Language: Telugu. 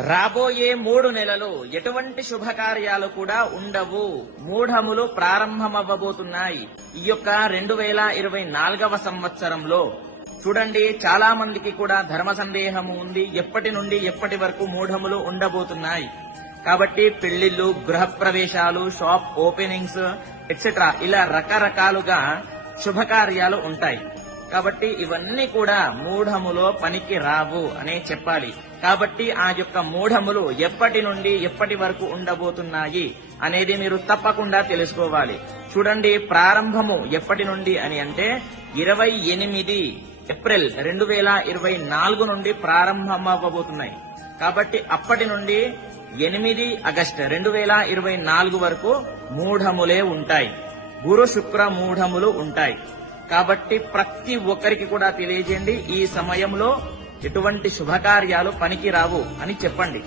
రాబోయే 3 నెలలు ఎటువంటి శుభకార్యాలు కూడా ఉండవు. మూఢములు ప్రారంభమవ్వబోతున్నాయి. ఈ యొక్క 2024వ సంవత్సరంలో చూడండి, చాలా మందికి కూడా ధర్మ సందేహము ఉంది. ఎప్పటి నుండి ఎప్పటి వరకు మూఢములు ఉండబోతున్నాయి. కాబట్టి పెళ్లిళ్లు, గృహప్రవేశాలు, షాప్ ఓపెనింగ్స్ ఎట్సెట్రా ఇలా రకరకాలుగా శుభకార్యాలు ఉంటాయి. కాబట్టి ఇవన్నీ కూడా మూఢములో పనికి రావు అనే చెప్పాలి. కాబట్టి ఆ యొక్క మూఢములు ఎప్పటి నుండి ఎప్పటి వరకు ఉండబోతున్నాయి అనేది మీరు తప్పకుండా తెలుసుకోవాలి. చూడండి, ప్రారంభము ఎప్పటి నుండి అని అంటే 28 ఏప్రిల్ 2024 నుండి ప్రారంభమవ్వబోతున్నాయి. కాబట్టి అప్పటి నుండి 8 ఆగస్టు 2024 వరకు మూఢములే ఉంటాయి. గురు శుక్ర మూఢములు ఉంటాయి. కాబట్టి ప్రతి ఒక్కరికి కూడా తెలియజేయండి, ఈ సమయంలో ఎటువంటి శుభకార్యాలు పనికి రావు అని చెప్పండి.